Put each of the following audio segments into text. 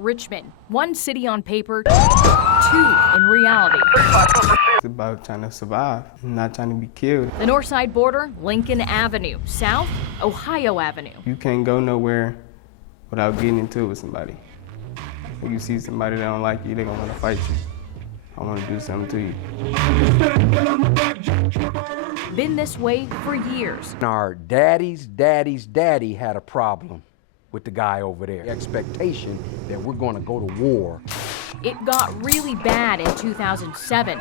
Richmond. One city on paper, two in reality. It's about trying to survive, not trying to be killed. The north side border, Lincoln Avenue. South, Ohio Avenue. You can't go nowhere without getting into it with somebody. If you see somebody that don't like you, they're gonna want to fight you. I want to do something to you. Been this way for years. Our daddy's daddy had a problem with the guy over there. The expectation that we're going to go to war. It got really bad in 2007.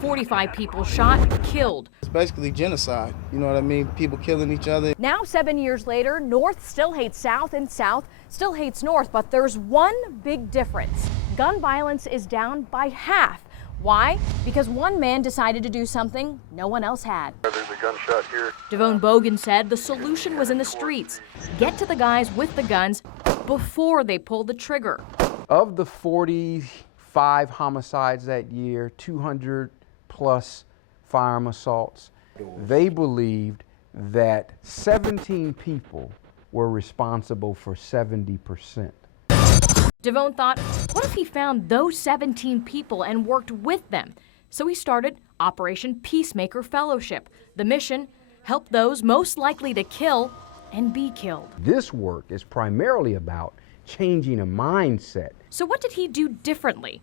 45 people shot, killed. It's basically genocide, you know what I mean? People killing each other. Now, 7 years later, North still hates South and South still hates North, but there's one big difference. Gun violence is down by half. Why? Because one man decided to do something no one else had. There's a gunshot here. Devone Bogan said the solution was in the streets. Get to the guys with the guns before they pull the trigger. Of the 45 homicides that year, 200 plus firearm assaults, they believed that 17 people were responsible for 70%. Devone thought, what if he found those 17 people and worked with them? So he started Operation Peacemaker Fellowship. The mission, help those most likely to kill and be killed. This work is primarily about changing a mindset. So what did he do differently?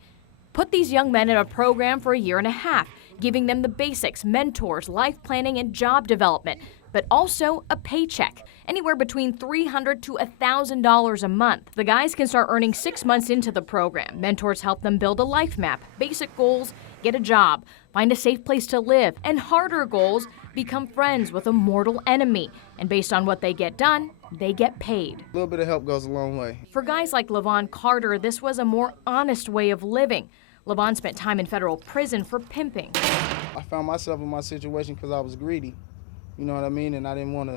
Put these young men in a program for a year and a half, giving them the basics, mentors, life planning, and job development, but also a paycheck, anywhere between $300 to $1,000 a month. The guys can start earning 6 months into the program. Mentors help them build a life map, basic goals, get a job, find a safe place to live, and harder goals, become friends with a mortal enemy. And based on what they get done, they get paid. A little bit of help goes a long way. For guys like Levon Carter, this was a more honest way of living. Levon spent time in federal prison for pimping. I found myself in my situation because I was greedy. You know what I mean? And I didn't want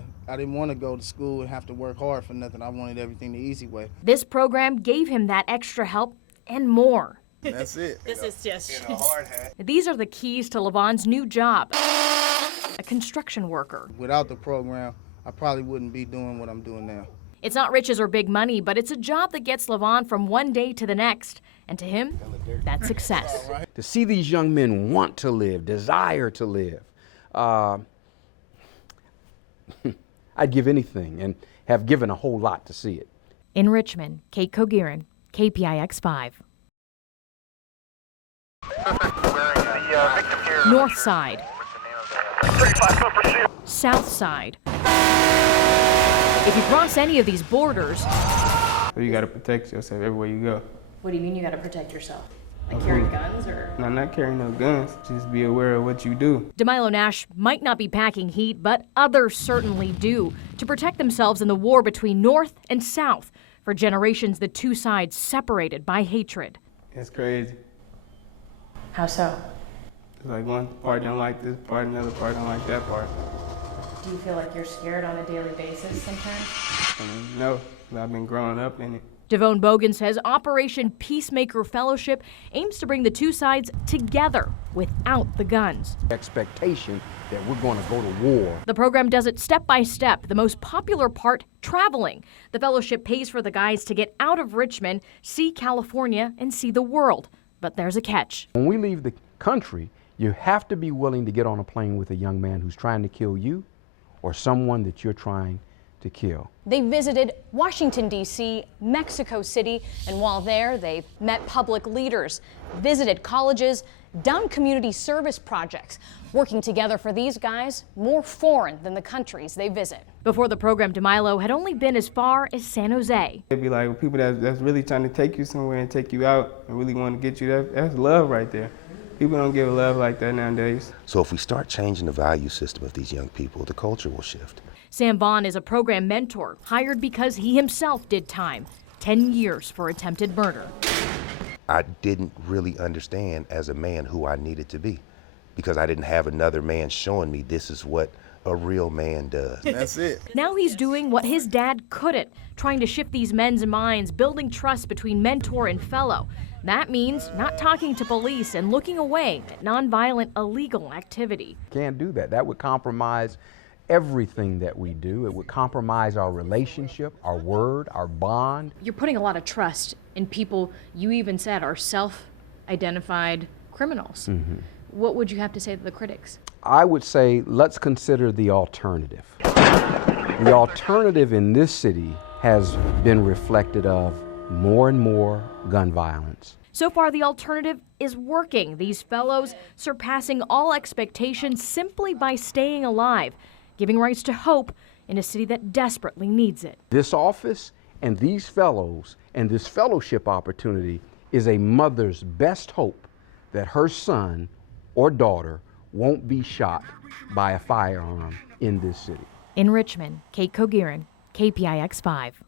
to go to school and have to work hard for nothing. I wanted everything the easy way. This program gave him that extra help and more. That's it. This is just These are the keys to Levon's new job, a construction worker. Without the program, I probably wouldn't be doing what I'm doing now. It's not riches or big money, but it's a job that gets Levon from one day to the next. And to him, that's success. To see these young men want to live, desire to live, I'd give anything and have given a whole lot to see it. In Richmond, Kate Kogirin, KPIX 5. North side. South side. If you cross any of these borders, So you gotta protect yourself everywhere you go. what do you mean you gotta protect yourself? Like carrying guns or? No, not carrying no guns. Just be aware of what you do. DeMilo Nash might not be packing heat, but others certainly do, to protect themselves in the war between North and South. For generations, the two sides separated by hatred. It's crazy. How so? It's like one part don't like this part, another part don't like that part. Do you feel like you're scared on a daily basis sometimes? No, I've been growing up in it. Devone Bogan says Operation Peacemaker Fellowship aims to bring the two sides together without the guns. Expectation that we're going to go to war. The program does it step by step. The most popular part, traveling. The fellowship pays for the guys to get out of Richmond, see California, and see the world. But there's a catch. When we leave the country, you have to be willing to get on a plane with a young man who's trying to kill you or someone that you're trying to kill. They visited Washington, D.C., Mexico City, and while there, they've met public leaders, visited colleges, done community service projects. Working together for these guys, more foreign than the countries they visit. Before the program, DeMilo had only been as far as San Jose. It'd be like people that's really trying to take you somewhere and take you out and really want to get you, that's love right there. People don't give love like that nowadays. So if we start changing the value system of these young people, the culture will shift. Sam Vaughn is a program mentor, hired because he himself did time, 10 years for attempted murder. I didn't really understand as a man who I needed to be because I didn't have another man showing me this is what a real man does. That's it. Now he's doing what his dad couldn't, trying to shift these men's minds, building trust between mentor and fellow. That means not talking to police and looking away at nonviolent illegal activity. Can't do that. That would compromise everything that we do. It would compromise our relationship, our word, our bond. You're putting a lot of trust in people you even said are self-identified criminals. What would you have to say to the critics? I would say let's consider the alternative. The alternative in this city has been reflected of more and more gun violence. So far, the alternative is working. These fellows surpassing all expectations simply by staying alive, giving rise to hope in a city that desperately needs it. This office and these fellows and this fellowship opportunity is a mother's best hope that her son or daughter won't be shot by a firearm in this city. In Richmond, Kate Kogirin, KPIX 5.